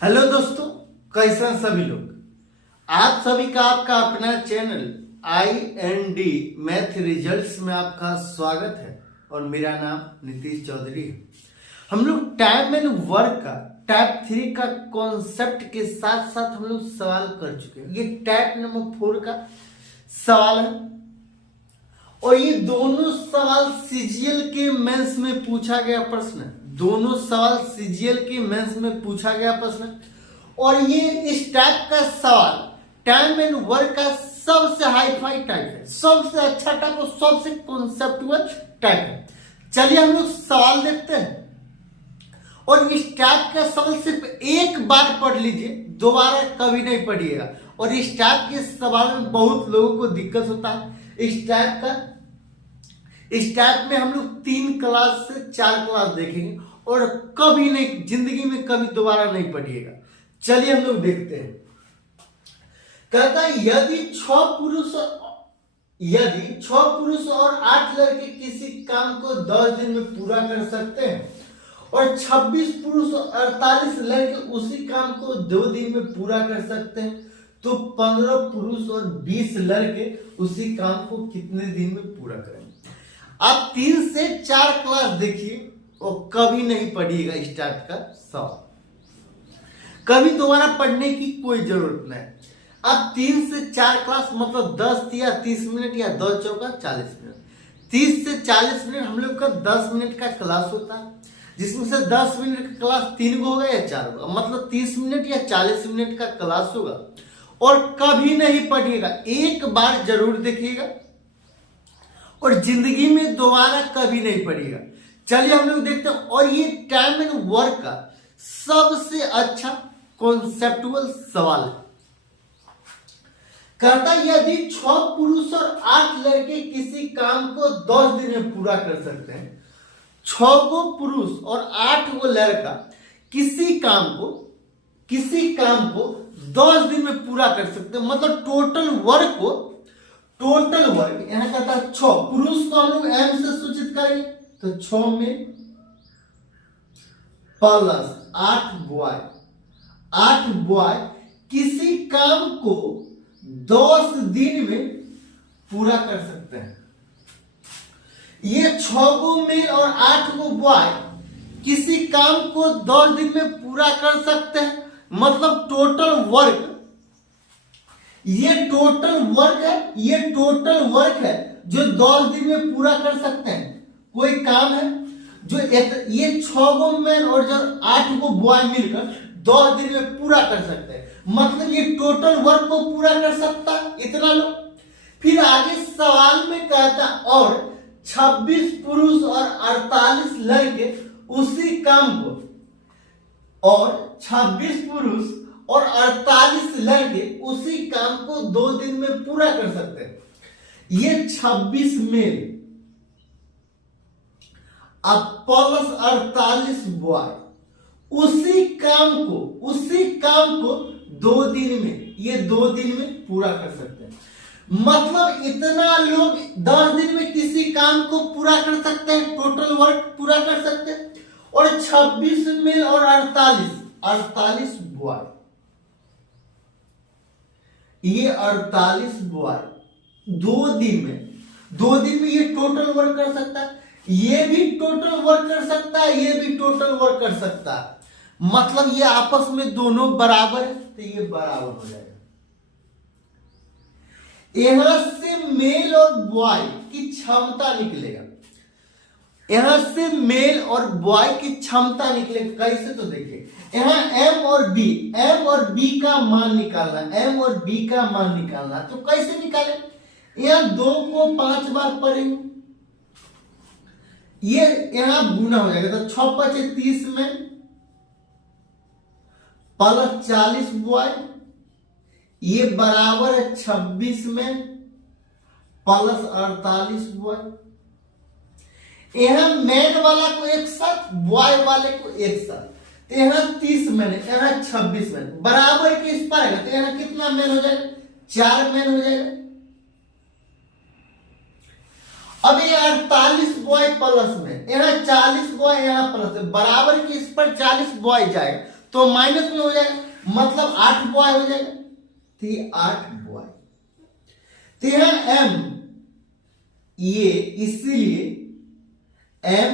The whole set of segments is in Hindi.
हेलो दोस्तों, कैसे हैं सभी लोग। आप सभी का आपका अपना चैनल IND मैथ रिजल्ट्स में आपका स्वागत है और मेरा नाम नीतीश चौधरी है। हम लोग टाइम एंड वर्क का टाइप 3 का कॉन्सेप्ट के साथ साथ हम लोग सवाल कर चुके हैं। ये टाइप नंबर 4 का सवाल है और ये दोनों सवाल सीजीएल के मेंस में पूछा गया प्रश्न है। दोनों सवाल सीजीएल के मेंस में पूछा गया प्रश्न है और ये इस टाइप का सवाल टाइम एंड वर्क का सबसे हाईफाई टाइप है, सबसे अच्छा टाइप और सबसे कॉन्सेप्टुअल टाइप है। चलिए हम लोग सवाल देखते हैं और इस टाइप का सवाल सिर्फ एक बार पढ़ लीजिए, दोबारा कभी नहीं पढ़िएगा। और इस टाइप के सवाल में बहुत लोगों को दिक्कत होता है। इस टाइप में हम लोग 3 क्लास से 4 क्लास देखेंगे और कभी नहीं, जिंदगी में कभी दोबारा नहीं पढ़िएगा। चलिए हम लोग देखते हैं। कहता है यदि 6 पुरुष और 8 लड़के किसी काम को 10 दिन में पूरा कर सकते हैं और 26 पुरुष और 48 लड़के उसी काम को 2 दिन में पूरा कर सकते हैं, तो 15 पुरुष और 20 लड़के उसी काम को कितने दिन में पूरा करेंगे। आप 3 से 4 क्लास देखिए और कभी नहीं पढ़िएगा इस टाइप का सवाल, कभी दोबारा पढ़ने की कोई जरूरत नहीं। अब 3 से 4 क्लास मतलब 10 या 30 मिनट या 2 चौका 40 मिनट, 30 से 40 मिनट हम लोग का 10 मिनट का क्लास होता है, जिसमें से 10 मिनट का क्लास 3 होगा या 4 होगा, मतलब 30 मिनट या 40 मिनट का क्लास होगा। और कभी नहीं पढ़िएगा, एक बार जरूर देखिएगा और जिंदगी में दोबारा कभी नहीं पढ़िएगा। चलिए हम लोग देखते हैं। और ये टाइम एंड वर्क का सबसे अच्छा कॉन्सेप्टुअल सवाल है। कहता यदि 6 पुरुष और 8 लड़के किसी काम को 10 दिन में पूरा कर सकते हैं, 6 गो पुरुष और 8 गो लड़का किसी काम को 10 दिन में पूरा कर सकते हैं, मतलब टोटल वर्क यहां कहता है 6 पुरुष को हम लोग एम से सूचित करेंगे तो 6 में प्लस 8 बॉय किसी काम को 10 दिन में पूरा कर सकते हैं। ये 6 गो मेल और 8 गो बॉय किसी काम को 10 दिन में पूरा कर सकते हैं, मतलब टोटल वर्क, ये टोटल वर्क है जो 10 दिन में पूरा कर सकते हैं। कोई काम है जो ये 6 गो मैन और जो 8 गो बॉय मिलकर 10 दिन में पूरा कर सकते हैं, मतलब ये टोटल वर्क को पूरा कर सकता है इतना लोग। फिर आगे सवाल में कहता और 26 पुरुष और 48 लड़के उसी काम को, और 26 पुरुष और 48 लड़के उसी काम को 2 दिन में पूरा कर सकते हैं। ये 26 मेल अब प्लस 48 बॉय उसी काम को 2 दिन में, ये 2 दिन में पूरा कर सकते हैं, मतलब इतना लोग 10 दिन में किसी काम को पूरा कर सकते हैं, टोटल वर्क पूरा कर सकते हैं। और 26 मेल और 48 बॉय, ये 48 बॉय 2 दिन में ये टोटल वर्क कर सकता है, ये भी टोटल वर्क कर सकता है, ये भी टोटल वर्क कर सकता है, मतलब ये आपस में दोनों बराबर है तो ये बराबर हो जाएगा। यहां से मेल और बॉय की क्षमता निकलेगा, यहां से मेल और बॉय की क्षमता निकलेगा कैसे, तो देखिए यहां एम और बी का मान निकालना, तो कैसे निकाले, यहां 2 को 5 बार पढ़ेंगे, ये यहां गुना हो जाएगा तो 6 5 30 में प्लस 40 बॉय, ये बराबर है 26 में प्लस 48 बॉय। यहां मैन वाला को एक साथ, बॉय वाले को एक साथ, तो यहां 30 मैन है, यहां 26 मैन, बराबर के इस पर आएगा तो यहां कितना मैन हो जाएगा, 4 मैन हो जाएगा। अब ये 48 बॉय प्लस में, यहां 40 बॉय यहां प्लस, बराबर के इस पर 40 बॉय जाएगा तो माइनस में हो जाएगा, मतलब 8 बॉय हो जाएगा। तो ये 8 बॉय। तो यहां m ये इसलिए m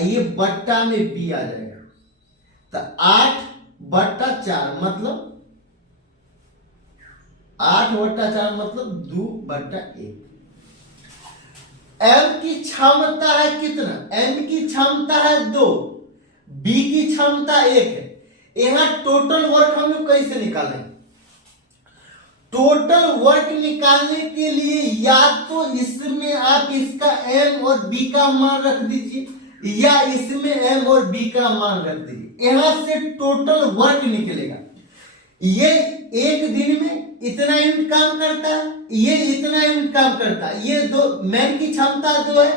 ये बट्टा में b आ जाएगा। तो 8/4 मतलब 8/4 मतलब 2/1। m की क्षमता है कितना? m की क्षमता है 2, b की क्षमता 1 है। यहां टोटल वर्क हम लोग कैसे निकालेंगे? टोटल वर्क निकालने के लिए या तो इसमें आप इसका m और b का मान रख दीजिए, या इसमें m और b का मान रख दीजिए। यहां से टोटल वर्क निकलेगा। ये एक दिन में इतना यूनिट काम करता है, ये इतना यूनिट काम करता है। ये दो मैन की क्षमता 2 है,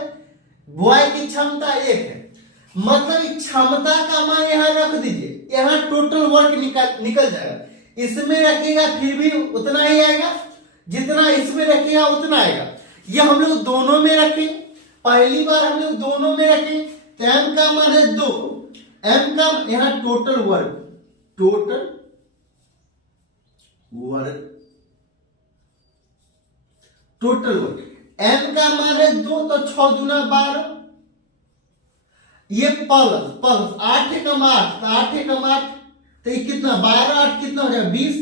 बॉय की क्षमता 1 है। मतलब क्षमता का मान यहां रख दीजिए, यहां टोटल वर्क निकल जाएगा। इसमें रखिएगा फिर भी उतना ही आएगा, जितना इसमें रखिएगा उतना आएगा। ये हम लोग दोनों में रखें, पहली बार हम लोग दोनों में रखें। तो m का मान है 2, m का यहां टोटल वर्क m का मान है 2, तो 6 दूना 12। ये प्लस 8 कम 8, तो 8 कम 8 तो ये कितना 12 8 कितना हो जाएगा 20।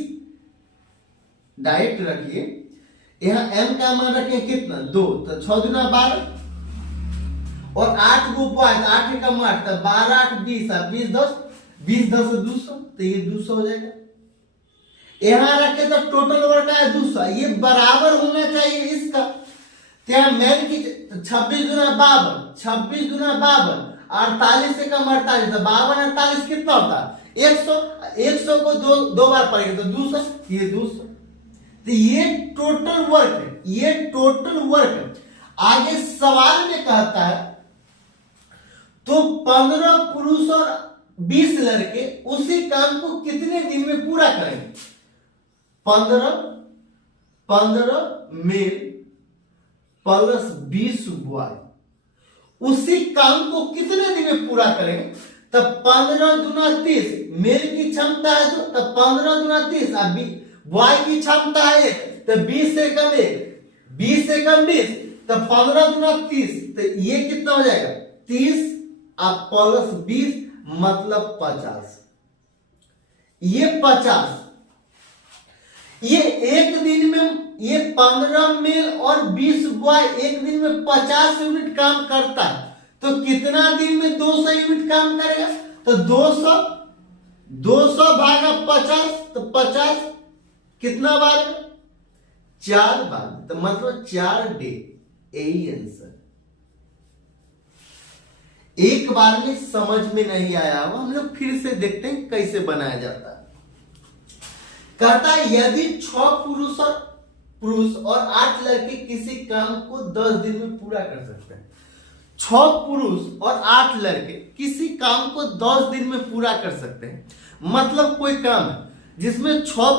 डायरेक्ट रखिए, यहां m का मान रखें कितना 2, तो 6 दूना 12 और 8 को 8 कम 8 तो 12 8 20 20 10 20 10 200, तो ये 200 हो जाएगा। यहां रखे तो टोटल वर्क है 200, ये बराबर होना चाहिए इसका। तो यहां मैन की 26 दूना 52 48 से कम 48, तो 52 48 कितना होता है 100 को दो बार पड़ेगा तो 200, ये 200। तो ये टोटल वर्क है, ये टोटल वर्क है। आगे सवाल में कहता है तो 15 पुरुष और 20 लड़के उसी काम को कितने दिन में पूरा करेंगे? 15 मेल प्लस 20 बॉय उसी काम को कितने दिन में पूरा करेंगे? तो 15 दूना 30, मेल की क्षमता है तो 15 दूना 30, बॉय की क्षमता है 1, तो 20 से कम 1, 20 से कम 20, तो 15 दूना 30, तो ये कितना हो जाएगा 30 आप प्लस 20 मतलब 50। ये 50, ये एक दिन में ये 15 मेल और 20 बॉय एक दिन में 50 यूनिट काम करता है, तो कितना दिन में 200 यूनिट काम करेगा? तो 200 भागा 50, तो 50 कितना बार? 4 बार, तो मतलब 4 डे। यही आंसर। एक बार में समझ में नहीं आया हो, हम लोग फिर से देखते हैं कैसे बनाया जाता है। कहता है यदि 6 पुरुष और 8 लड़के किसी काम को 10 दिन में पूरा कर सकते हैं। 6 पुरुष और 8 लड़के किसी काम को 10 दिन में पूरा कर सकते हैं। मतलब कोई काम है जिसमें 6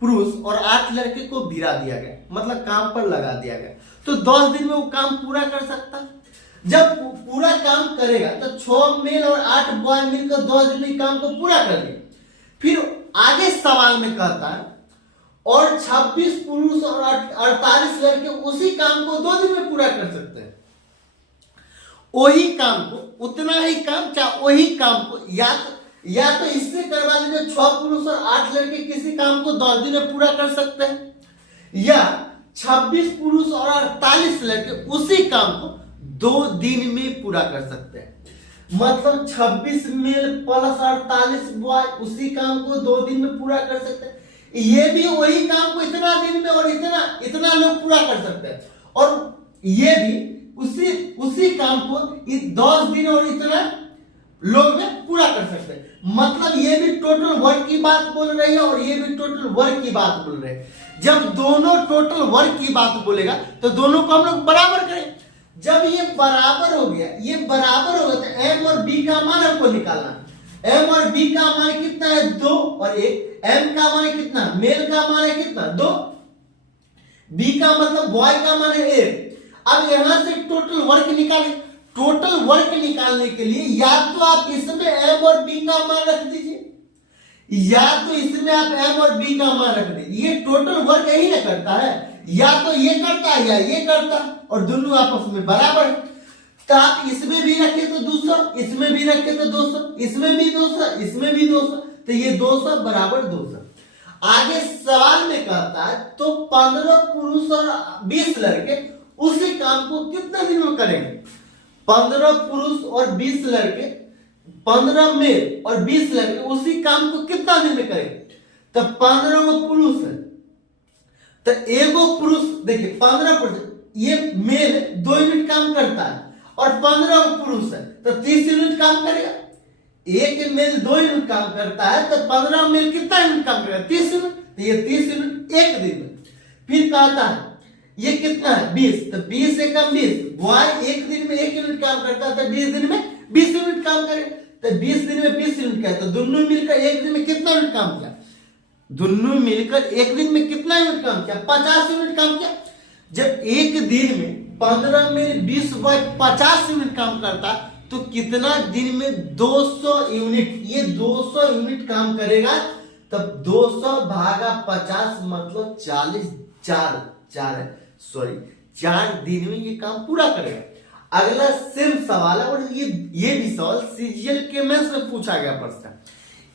पुरुष और 8 लड़के को भिड़ा दिया गया, मतलब काम पर लगा दिया गया, तो 10 दिन में वो काम पूरा कर सकता है। जब पूरा काम करेगा तो 6 मेल और 8 बॉय मिलकर 10 दिन में काम को पूरा कर लिया। फिर आगे सवाल में कहता है और 26 पुरुष और 48 लड़के उसी काम को 2 दिन में पूरा कर सकते हैं। वही काम को, उतना ही काम, चाहे वही काम को या तो इससे करवा लीजिए 6 पुरुष और 8 लड़के किसी काम को 10 दिन में पूरा कर सकते हैं, या 26 पुरुष और 48 लड़के उसी काम को 2 दिन में पूरा कर सकते हैं। मतलब 26 मेल प्लस 48 बॉय उसी काम को 2 दिन में पूरा कर सकते हैं। ये भी वही काम को इतना दिन में और इतना लोग पूरा कर सकते हैं, और ये भी उसी काम को 10 दिन और इतना लोग में पूरा कर सकते हैं। मतलब ये भी टोटल वर्क की बात बोल रही है और ये भी टोटल वर्क की बात बोल रहे हैं। जब दोनों टोटल वर्क की बात बोलेगा तो दोनों को हम लोग बराबर करें। जब ये बराबर हो गया, तो m और b का मान हमको निकालना है। m और b का मान कितना है 2 और 1, m का मान कितना, मेल का मान है कितना 2, b का मतलब बॉय का मान है 1। अब यहां से टोटल वर्क निकालें। टोटल वर्क निकालने के लिए या तो आप इसमें m और b का मान रख दीजिए, या तो इसमें आप एम और बी का मान रख दीजिए, ये टोटल वर्क यही ना करता है, या तो ये करता है या ये करता है, और दोनों आपस में बराबर। तो आप इसमें भी रखे तो 200, इसमें भी रखे तो 200, इसमें भी 200, इसमें भी 200, तो ये 200 बराबर 200। आगे सवाल में कहता है तो 15 पुरुष और 20 लड़के उसी काम को कितने दिन में करेंगे? 15 पुरुष और 20 लड़के, 15 मेल और 20 लड़के उसी काम को कितना दिन में करेंगे? तो 15 गो पुरुष है, तो एगो पुरुष देखिए 15 पुरुष, ये मेल 2 यूनिट काम करता है और 15 गो पुरुष है तो 30 यूनिट काम करेगा। एक मेल 2 यूनिट काम करता है तो 15 मेल कितना यूनिट काम करेगा? 30 यूनिट, तो ये 30 यूनिट एक दिन में। फिर कहता है ये कितना है? 20, तो 20 से कम 20, बॉय एक दिन में 1 यूनिट काम करता है तो 20 दिन में 20 यूनिट काम करेगा, तो 20 दिन में 20 यूनिट का, तो दोनों मिलकर एक दिन में कितना यूनिट काम किया? दोनों मिलकर एक दिन में कितना यूनिट काम किया? 50 यूनिट काम किया। जब एक दिन में 15 में 20 बॉय 50 यूनिट काम करता तो कितना दिन में? 200 यूनिट, ये 200 यूनिट काम करेगा, तब 200 भागा 50 मतलब 40, 4 दिन में ये काम पूरा करेगा। अगला सेम सवाल है, और ये भी सवाल सीजीएल के मेंस में पूछा गया प्रश्न।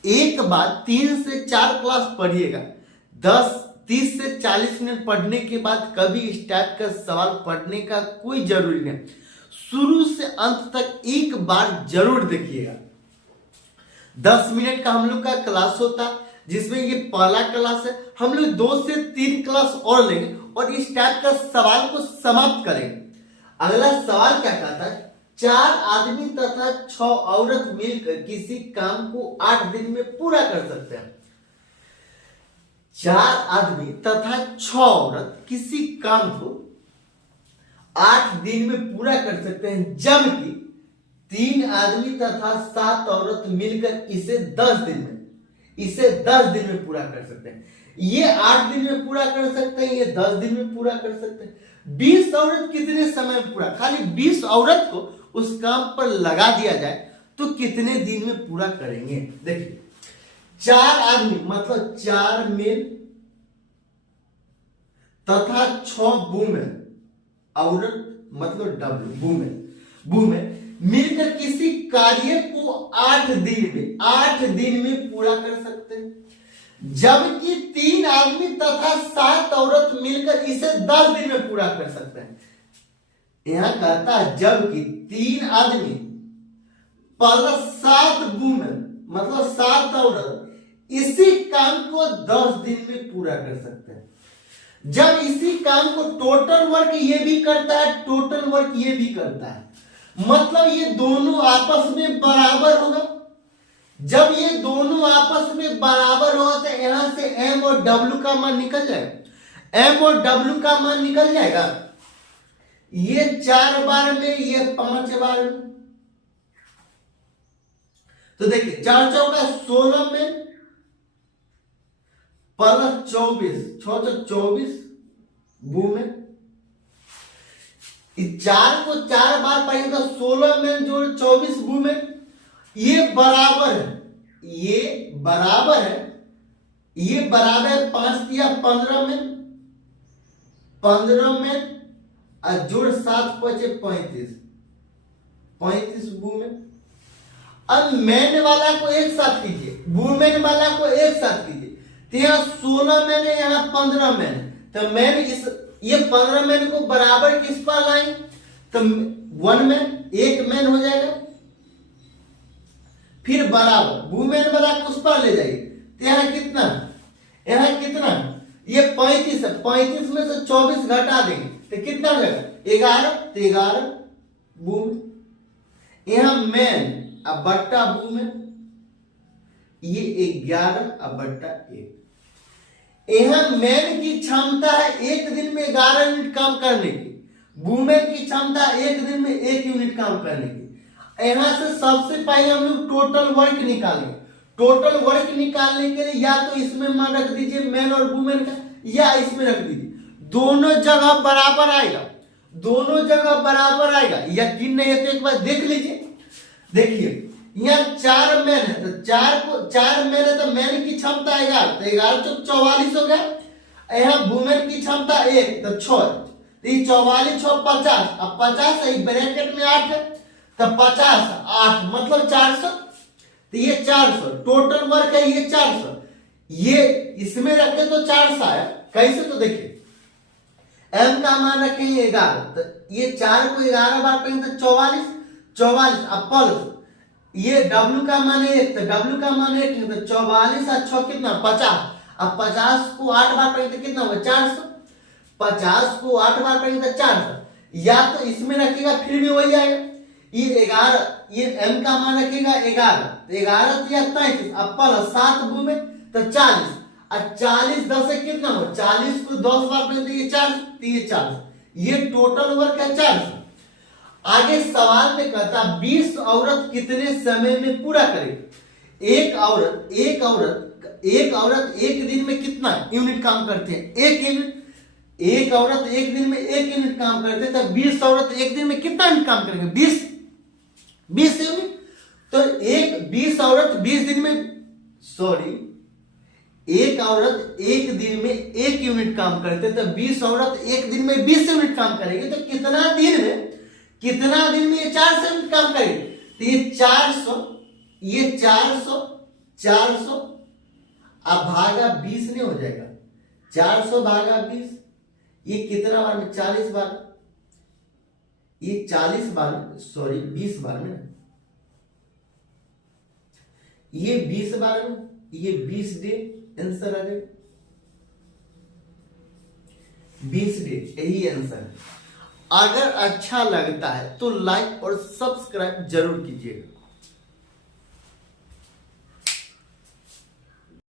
एक बार 3 से 4 क्लास पढ़िएगा, 30 से 40 मिनट पढ़ने के बाद कभी इस टाइप का सवाल पढ़ने का कोई जरूरी नहीं, शुरू से अंत तक एक बार जरूर देखिएगा। 10 मिनट का हम लोग का क्लास होता है, जिसमें ये पहला क्लास है। हम लोग 2 से 3 क्लास और लेंगे और इस टाइप का सवाल को समाप्त करेंगे। अगला सवाल क्या कहता है? 4 आदमी तथा 6 औरत मिलकर किसी काम को 8 दिन में पूरा कर सकते हैं। 4 आदमी तथा 6 औरत किसी काम को 8 दिन में पूरा कर सकते हैं, जबकि 3 आदमी तथा 7 औरत मिलकर इसे 10 दिन में पूरा कर सकते हैं। ये 8 दिन में पूरा कर सकते हैं, ये 10 दिन में पूरा कर सकते हैं। 20 औरत कितने समय में पूरा? खाली 20 औरत को उस काम पर लगा दिया जाए तो कितने दिन में पूरा करेंगे? देखिए 4 आदमी मतलब 4 मेल तथा 6 वुमेन, औरत मतलब डब्ल्यू, वुमेन मिलकर किसी कार्य को 8 दिन में पूरा कर सकते हैं, जबकि 3 आदमी तथा 7 औरत मिलकर इसे 10 दिन में पूरा कर सकते हैं। यहां कहता है जबकि 3 आदमी प्लस 7 वुमेन मतलब 7 औरत इसी काम को 10 दिन में पूरा कर सकते हैं। जब इसी काम को टोटल वर्क ये भी करता है, टोटल वर्क ये भी करता है, मतलब ये दोनों आपस में बराबर होगा। जब ये दोनों आपस में बराबर होगा तो यहां से एम और डब्ल्यू का मान निकल जाएगा। एम और डब्ल्यू का मान निकल जाएगा। ये 4 बार में, ये 5 बार में, तो देखिए 4 चौका 16 में प्लस 24, 24 वुमेन। 4 को 4 बार पढ़ेंगे तो 16 में जोड़ 24 वुमेन। ये बराबर है, ये बराबर है, ये बराबर है 5 दिया 15 में, 15 में और जोड़ 7 बचे 35 वुमेन। अब मैन वाला को एक साथ कीजिए, वुमेन वाला को एक साथ कीजिए, तो यहाँ 16 मैन है, यहाँ 15 मैन है, तो मैन ये 15 मैन को बराबर किस पर लाएंगे? तो 1 मैन, 1 मैन हो जाएगा, फिर बराबर वुमेन वाला को उस पर ले जाइए, तो यहाँ कितना? ये 35 है, 35 में से 24 घटा देंगे तो कितना हो जाएगा? 11, तो 11 वुमेन। यहाँ मैन अब बट्टा वुमेन, ये 11 अब बट्टा 1। यहाँ मैन की क्षमता है 1 दिन में 11 यूनिट काम करने की, वुमेन की क्षमता 1 दिन में 1 यूनिट काम करने की। यहां से सबसे पहले हम लोग टोटल वर्क निकालेंगे। टोटल वर्क निकालने के लिए या तो इसमें मान रख दीजिए मैन और वुमेन का, या इसमें रख दीजिए, दोनों जगह बराबर आएगा, दोनों जगह बराबर आएगा। यकीन नहीं है तो एक बार देख लीजिए। देखिए यहाँ 4 मैन है तो 4 मैन है तो मैन की क्षमता 11, तो 11 तो 44 हो गया। यहाँ वुमेन की क्षमता 1 तो 6, तो ये 44 6 50, अब 50 है ब्रैकेट में 8 है तो 50 8 मतलब 400, तो ये 400 टोटल वर्क है, ये 400, ये इसमें रखे तो 400 आया। कैसे, तो देखिए m का मान रखेंगे 11, तो ये 4 को 11 बार करेंगे तो 44, अब प्लस ये w का मान है 1, तो w का मान 1 तो 44 और 6 कितना 50, अब 50 को 8 बार करेंगे तो कितना होगा 400, 50 को 8 बार करेंगे तो 400, या तो इसमें रखेगा फिर भी वही आएगा। ये 11, ये m का मान रखेगा 11, तो 11 या 33, अब प्लस 7 में तो 40, और 40 10 से कितना हो 40 को 10 बार करेंगे तो ये 400, तो ये 400, ये टोटल वर्क है 400। आगे सवाल में कहता 20 औरत कितने समय में पूरा करेगी। एक औरत एक दिन में कितना यूनिट काम करते हैं, 1 यूनिट। एक औरत एक दिन में 1 यूनिट काम करते हैं, तो 20 औरत एक दिन में कितना यूनिट काम करेंगे 20 यूनिट। तो 20 औरत 20 दिन में एक औरत एक दिन में 1 यूनिट काम करते हैं, तो 20 औरत एक दिन में 20 यूनिट काम करेगी, तो कितना दिन में ये 400 यूनिट काम करेगी। तो ये 400 अब भागा 20 नहीं हो जाएगा, 400 भागा 20, ये कितना बार में 40 बार, ये 40 बार 20 बार में, ये 20 बार में, ये 20 डे आंसर आ जाएगा, 20 डे यही आंसर है। अगर अच्छा लगता है तो लाइक और सब्सक्राइब जरूर कीजिएगा।